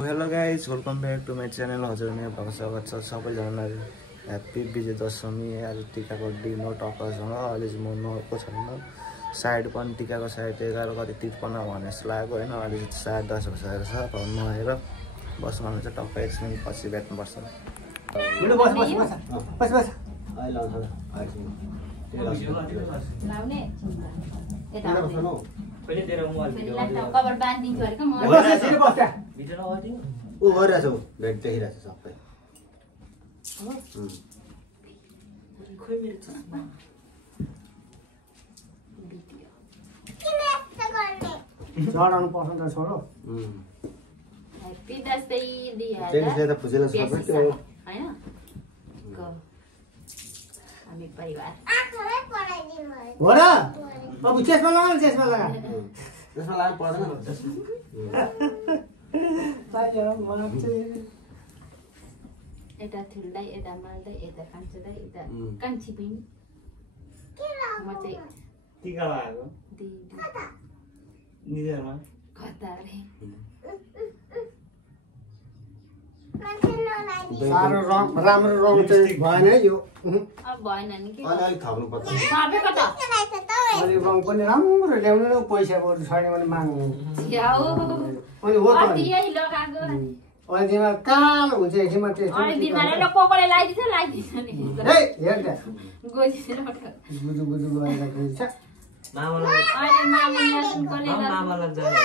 Hello guys welcome back to my channel हजुरलाई भएको स्वागत छ सबैजनालाई ह्याप्पी विजय दशमी आज टिकाको दिन हो टक्कसँग अहिले चाहिँ म नुहाएको छैन साइड पनि टिकाको साइड 11 गते 53 भने जस्तो लागेको होइन अहिले चाहिँ 10:30 बजेर छ नुहाएर बस्नु भने चाहिँ टक्क एकछिन पछि भेट्नुपर्छ ऊ गरिरहेछ भेट देखिरहेछ सबै चढाउनु पर्छ त छोरो त्यसले त फुजिला सबै त्यो हैन हामी परिवार हो र अब चेस्मा लगा चेस्मा लगा त्यसमा लाग्नु पर्दैन यता थुल्दै यता माल्दै यता कान्छदै यता कान्छी पनि म चाहिँ टिका लगाएको निजरमा कता रे सारो रङ राम्रो रङ चाहिँ भएन है यो अब भएन नि के अलिक थप्नु पर्छ थपेको त अलि रङ पनि राम्रो ल्याउनु न पैसा पर्छ छैन भने माग्नु छ्याउ अनि हो त अस्ति यही लगाएको अनि तिमीमा कालो हुन्छ एकछिनमा अनि बिमार ल कोकोले लगाइदिन्छ नि हे हेर त गोजी बुजु बुजु गरेर गइछ मामालाई अहिले मामुले कोले मामालाई जाने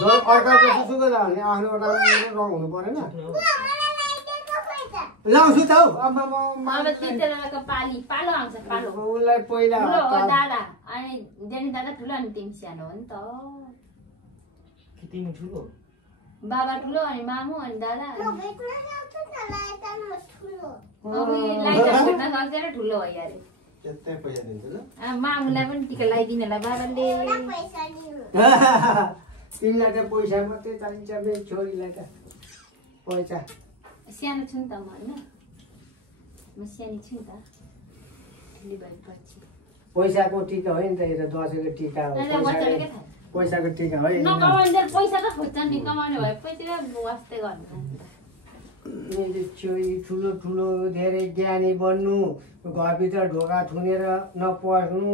जो अर्का जस्तो सुकै लाउने आफ्नो राम्रो रङ हुनु परेन लाउँछु त हौ अब म अब तितेरको पालो आउँछ पालो उसलाई पहिला ठुलो हो दादा अनि जेनी दादा ठुलो अनि तिमी सानो हो नि त कि तिमी ठुलो बाबा ठुलो अनि मामु अनि दादा अब लाइट भेट्न सक्दैन ठुलो हो यार त्यतै पैसा दिन्छ ल मामुलाई पनि टिका लगाइदिनु होला बाबाले तिमीलाई त पैसा मात्रै चाहिन्छ मेरो छोरीलाई त पैसा सानो छु नि त म होइन म सानो छु नि त ठुली भएपछि पैसाको टिका हो नि त यो दसैँको टिका हो पैसाको टिका हो नकमाउने पैसा त खोज्छ नि कमाउने भए पैसा वास्ते गर्नु मेरो छोरी ठुलो ठुलो धेरै ज्ञानी बन्नु घरभित्र ढोका थुनेर नपस्नु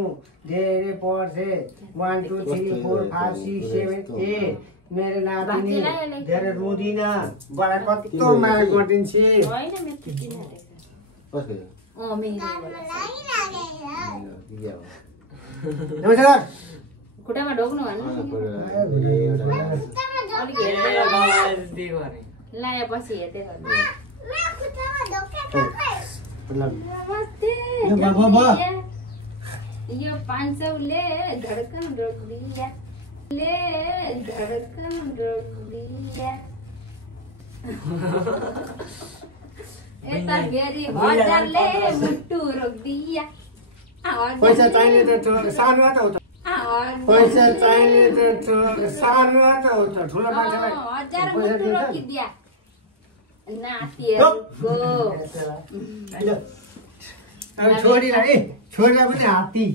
धेरै पढ्छे 1 2 3 4 5 6 7 8 मेरो नातिनी धेरै रुँदिन बडा कस्तो माया गरिदिन्छ होइन मेरो त्यति कसको अँ मेरो नमस्कार खुट्टामा ढोक्नु भन्नु अलिक हेर्दै मामालाई दिएको भने लगाएपछि हेर्दै गर्नु नमस्ते यो 500 ले धडकन रोक दिया ले धडकन रोक दिया यता फेरि 1000 ले मुट्टु रोक दिया पैसा चाहिने त सानो त हो त पैसा चाहिने त सानो त हो त ठुलो मान्छेलाई 1000 मुट्टु रोकिदिया नातिहरुको छोरीलाई पनि हात्ती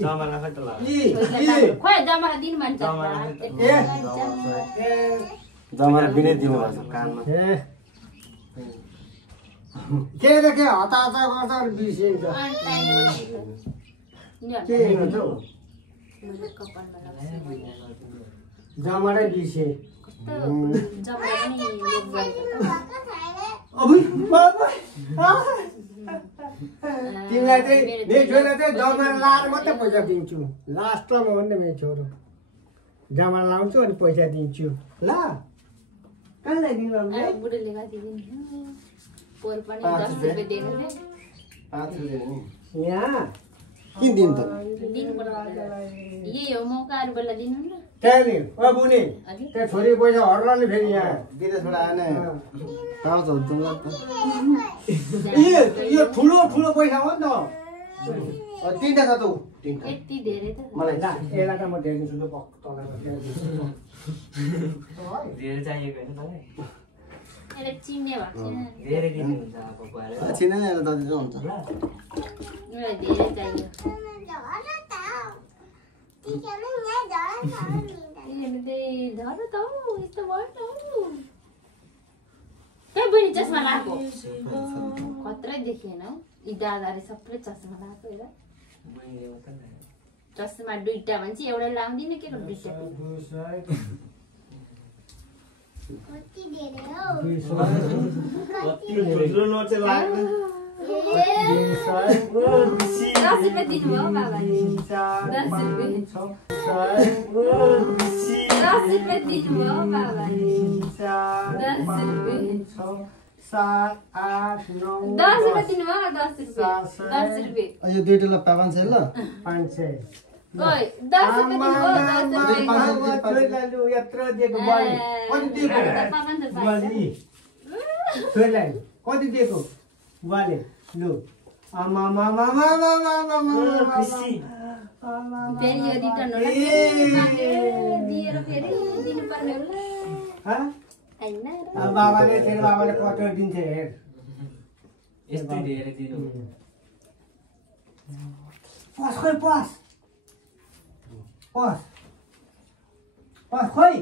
जमाना खै त लाग्यो खोइ जमारा दिन भन्छ जमारा बिनै दिनुपर्छ कानमा के हतार गर्छ बिर्सिन्छ के हुन्छ हौ जमारै बिर्से तिमीलाई चाहिँ मेरो छोरा चाहिँ जमारा लाएर मात्रै पैसा दिन्छु लास्टमा हो नि त मेरो छोरो जमारा लाउँछु अनि पैसा दिन्छु ल कहाँ ल्याइदिनु बुढोले गरिदिनु पोहोर पनि 10 रुपियाँ दिएको थिएँ 5 रुपैयाँ यहाँ किन दिनु त यही हो मौकाहरू बेला दिनु न त्यहाँ नि ओ बुनी त्यहाँ छोरी पैसा हर्ला नि फेरि यहाँ विदेशबाट आएन पाउँछ हुन्छ यो ठुलो ठुलो पैसा हो नि त तीनटा छ त ऊ यति धेरै त मलाई यसलाई त म धेरै दिन्छु धेरै चाहिएको होइन मलाई यसले चिन्ने भएको छैन धेरै दिन हुन्छ अब भएर छिन नै दति हुन्छ मलाई धेरै चाहियो फेरि चस्मा लगाएको खत्रै देखिएन हौ यी दादाले सबै चस्मा लगाएको हेर चस्मा दुईटा भन्छ एउटै लाउँदिन के को दुईटा कति धेरै हो ठुलो नोट चाहिँ लाग्दैन 10 रुपियाँ दिनुभयो बाबाले 10 रुपियाँ 10 रुपियाँ दिनुभयो बाबाले 10 रुपियाँ 7 8 9 10 रुपियाँ दिनुभयो 10 रुपियाँ 10 रुपियाँ यो दुईटालाई 500 ल 500 ओइ 10 रुपियाँ दिनुभयो 10 रुपियाँ यत्रो दिएको बुवाले कति दिएको छोरीलाई कति दिएको बुवाले लु आमा मामा मामा मामा खुसी फेरि यो रिटर्न होला दिएर फेरि दिनुपर्ने होला हैन बाबाले तेरो बाबाले कति दिन्थे हेर यस्तै धेरै दिनु पस खोइ पस पस पस खोइ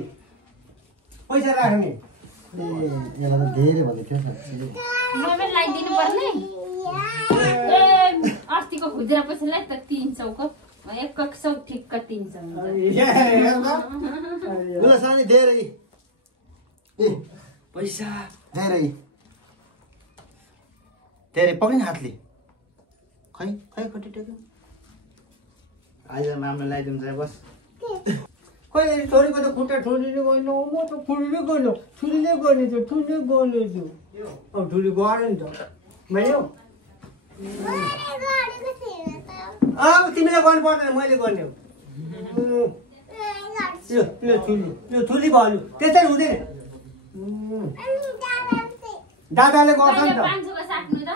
पैसा राख्ने यसलाई त धेरै भन्यो के मलाई लगाइदिनु पर्ने ए अस्तिको खुद्रा पैसालाई त 300 को 100 ठिक्क 300 हुन्छ उसलाई सानी धेरै पैसा धेरै धेरै पक्रिन हातले खै खै कति टेक्यो आइज मामा ल्याइदिन्छ बस खोइ छोरीको त खुट्टा ठुलीले गएन म त ठुलीले गएन ठुलीले गर्ने थियो ठुलीले गर्ने थियो अब ठुली गरे नि त मैले अब तिमीले गर्नु पर्दैन मैले गर्ने हो यो ठुली भयो त्यस्तै हुँदैन दादाले गर्छ नि त 500 को साट्नु त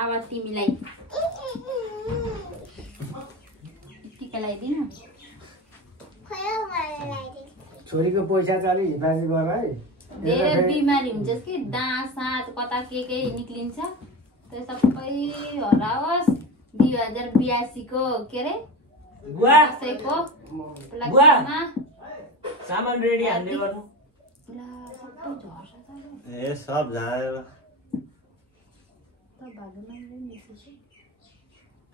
अब तिमीलाई टिका लगाइदिनु छोरीको पैसा चाहिँ अलिक हिफाजत गर है धेरै बिमारी हुन्छ कि दाँत साँत कता के निक्लिन्छ त्यो सबै हराओस् 2082 को के रे बुवा कसैको बुवा सामान रेडी हाल्ने गर्नु सबै झर्छ त ए सब झारेर त भागमा मिसेछ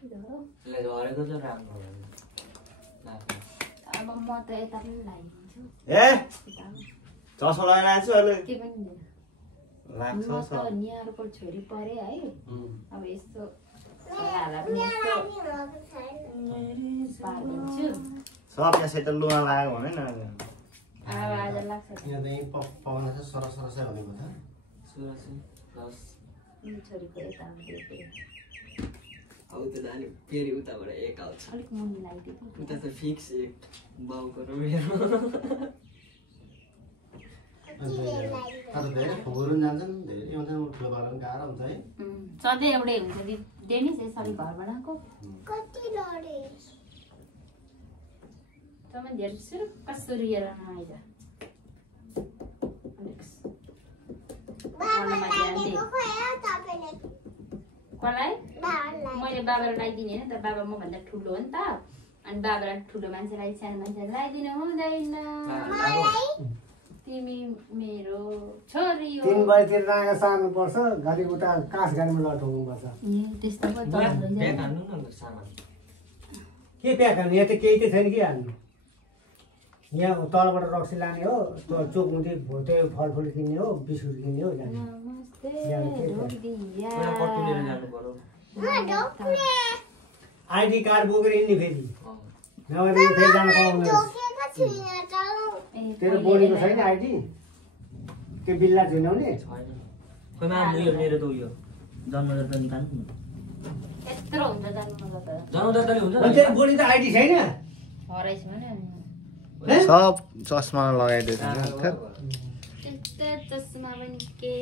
के झरो ले झरेको चाहिँ राम्रो हो अब म त यता पनि लगाइदिन्छु ए चस्मा लगाइरहेको छु अहिले के पनि दिनु लाग्छ म त निहारको छोरी परे है अब यस्तो छोराहरूलाई पनि यस्तो पारिदिन्छु सब यहाँ सेट लुगा लगाएको भने न अब आज लाग्छ यहाँ त यहीँ पवन छ सरसरसै भनेको छ 16 छोरीको यता दिएको हौ त जाने फेरि उताबाट एक आउँछ अलिक मुनि लगाइदिएको उता त फिक्स एक बाउको र मेरो तर धेरै खोगहरू जान्छन् धेरै आउँछन् ठुलो बाह्र पनि गाह्रो हुन्छ है सधैँ एउटै हुन्छ डेनिस यसरी घरमा आएको कति लडे तपाईँ धेरै सुरु कसरी हेर आइज कसलाई मैले बाबालाई लगाइदिने होइन तर बाबा मभन्दा ठुलो हो नि त अनि बाबालाई ठुलो मान्छेलाई सानो मान्छेलाई लगाइदिनु हुँदैन तिमी मेरो छोरी हो 3 बजेतिर रागा सार्नुपर्छ घरि उता कास गाडीमा लटाउनुपर्छ त्यस्तो पो ब्याग हान्नु न सामान के प्याक हाल्नु यहाँ त केही त छैन कि हाल्नु यहाँ तलबाट रक्सी लाने हो त्यो चोक हुँदै त्यो फलफुल किन्ने हो बिस्कुट किन्ने हो जाने नमस्ते पुरा पट्टु लिएर जानु पर्यो आइडी कार्ड बोकेर हिँड्ने फेरि नभए फेरि जान पाउँदैन तेरो बोडीको छैन आइडी त्यो बिल्ला झुन्याउने छैन खोइ मान्छे मेरो त उयो जन्मदत्ता निकाल्नु यत्रो हुन्छ जन्मदत्ता जन्मदत्ताले हुन्छ अनि तेरो बोडी त आइडी छैन हराइस भने सब चस्मा लगाइदिएको त्यस्तो चस्मा पनि के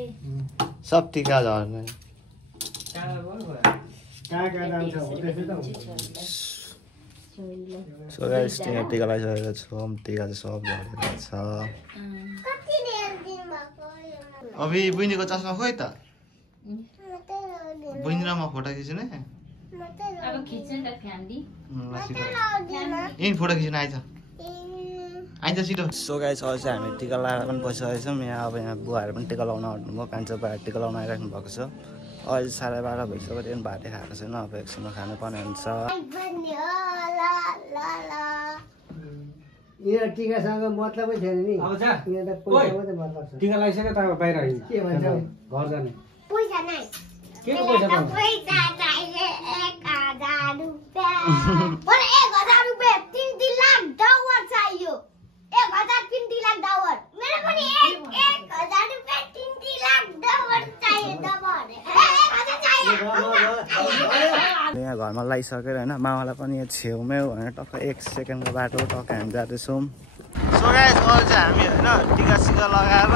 सब टिका झर्ने कहाँ कहाँ जान्छ हो त्यसो त हुन्छ सो गाइस टिका लगाइसकेको छौँ टिका चाहिँ सब झरेको छ अभि बुइनीको चस्मा खोइ त बुइनी र म फोटो खिच्ने अब खिच्नु त फ्यान दि इन फोटो खिच्न आइज आइज छिटो। सो गाइस अहिले चाहिँ हामी टिका लगाएर पनि बसिरहेको छौँ। यहाँ अब यहाँ बुवाहरू पनि टिका लगाउन आउनुभयो। कान्छा बुवाहरू टिका लगाउन आइराख्नु भएको छ। अहिले 12:30 भइसक्यो। त्यही भातै खाएको छैन। अब एकछिनमा खानुपर्ने हुन्छ। यो टिकासँग मतलबै छैन नि। अब जा यहाँ त पैसा मात्रै मतलब छ। टिका लगाइसक्यो त बाहिर हिँड के भन्छ घर जाने पैसा नै के को पैसा पाउँछ पैसा चाहिए 1000 रुपैयाँ पर 1000 रुपैयाँ 3 लाख डावर चाहियो 1000 3 लाख डावर मेरो पनि 1000 रुपैयाँ 3 लाख डावर चाहियो डावर 1000 चाहियो यहाँ घरमा लगाइसकेर होइन मामालाई पनि यहाँ छेउमै होइन टक्क 1 सेकेन्डको बाटो टक्क हामी जाँदैछौँ। सो गाइस अहिले चाहिँ हामी होइन टिका सिका लगाएर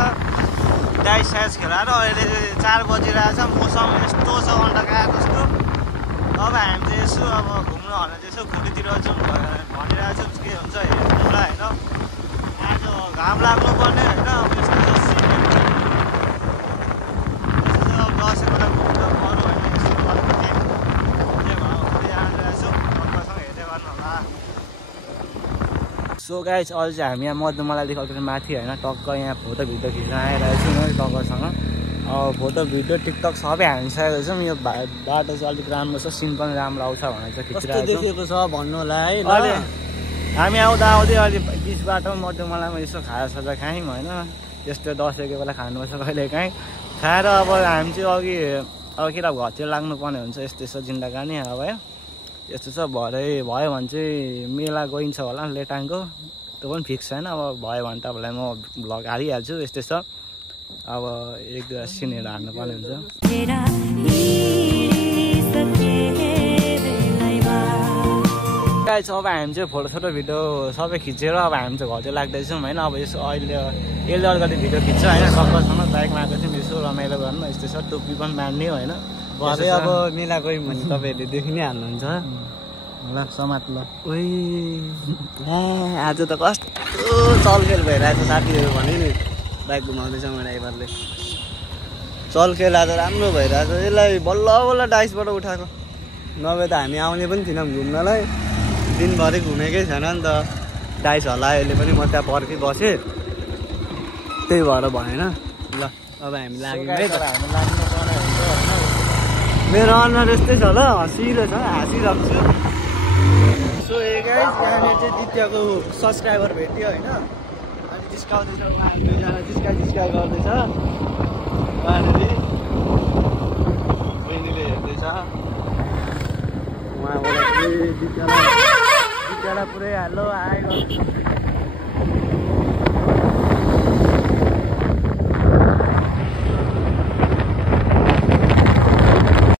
डाइस साइज खेलाएर अहिले 4 बजिरहेछ। मौसम यस्तो छ अन्डका जस्तो। अब हामी चाहिँ यसो अब घुम्न भने चाहिँ यसो खुटीतिर जाउँ भनिरहेको छौँ। के हुन्छ हेर्नु होला होइन। आज घाम लाग्नुपर्ने होइन। अब यस्तो अब दसैँको त घुम्न पर्यो होइन। यस्तो गर्नु सो गाइस अहिले चाहिँ हामी यहाँ मध्यमलादेखि अलिकति माथि होइन टक्क यहाँ फोटो भिडियो खिच्न आइरहेको छौँ है टक्करसँग। अब फोटो भिडियो टिकटक सबै हालिसकेको छौँ। यो बाटो चाहिँ अलिक राम्रो छ। सिन पनि राम्रो आउँछ भनेर चाहिँ खिचिरहेको देखेको छ भन्नु होला है। अहिले हामी आउँदा आउँदै अहिले बिच बाटो मध्यमलामा यसो खाजासाजा खायौँ होइन। यस्तो दसैँको बेला खानुपर्छ कहिलेकाहीँ खाएर अब हामी चाहिँ अघि अब कि त घरतिर लाग्नुपर्ने हुन्छ। यस्तो यस्तो जिन्दगानी अब है यस्तो छ। भयो भने चाहिँ मेला गइन्छ होला लेटाङको त्यो पनि फिक्स छैन। अब भयो भने तपाईँलाई म भ्लग हालिहाल्छु। यस्तै छ। अब 1-2 सिनहरू हाल्नुपर्ने हुन्छ। गाइस अब हामी चाहिँ फोटो भिडियो सबै खिचेर अब हामी चाहिँ घरतिर लाग्दैछौँ होइन। अब यसो अहिले यसले अलिकति भिडियो खिच्छ होइन। टक्करसँग बाइकमा आएको चाहिँ यसो रमाइलो गर्नु यस्तै छ। टोपी पनि मान्ने होइन। भरे अब मेला गयौँ भने तपाईँहरूले देखि नै हाल्नुहुन्छ ल समात ल। आज त कस्तो चलखेल भइरहेछ साथीहरू भने नि बाइक घुमाउँदैछ मेरो ड्राइभरले। चलखेल आज राम्रो भइरहेछ। यसलाई बल्ल बल्ल डाइसबाट उठाएको नभए त हामी आउने पनि थिएनौँ घुम्नलाई। दिनभरि घुमेकै छैन नि त। डाइस हल्लायो अहिले पनि म त्यहाँ पर्खी बसेँ त्यही भएर भएन। ल अब हामी लाग्यौँ है त। हामी लाग्नुपर्ने हुन्छ होइन। मेरो अनुहार यस्तै छ ल हँसिरहेछ हाँसिरहेको छु। सो गाइस यहाँनिर चाहिँ दित्यको सब्सक्राइबर भेट्यो होइन। अनि जिस्काउँदैछ उहाँहरू दुईजना जिस्का गर्दैछ। उहाँनिर बहिनीले हेर्दैछ। उहाँबाट दित्यलाई पुरै हाल्लो आयो।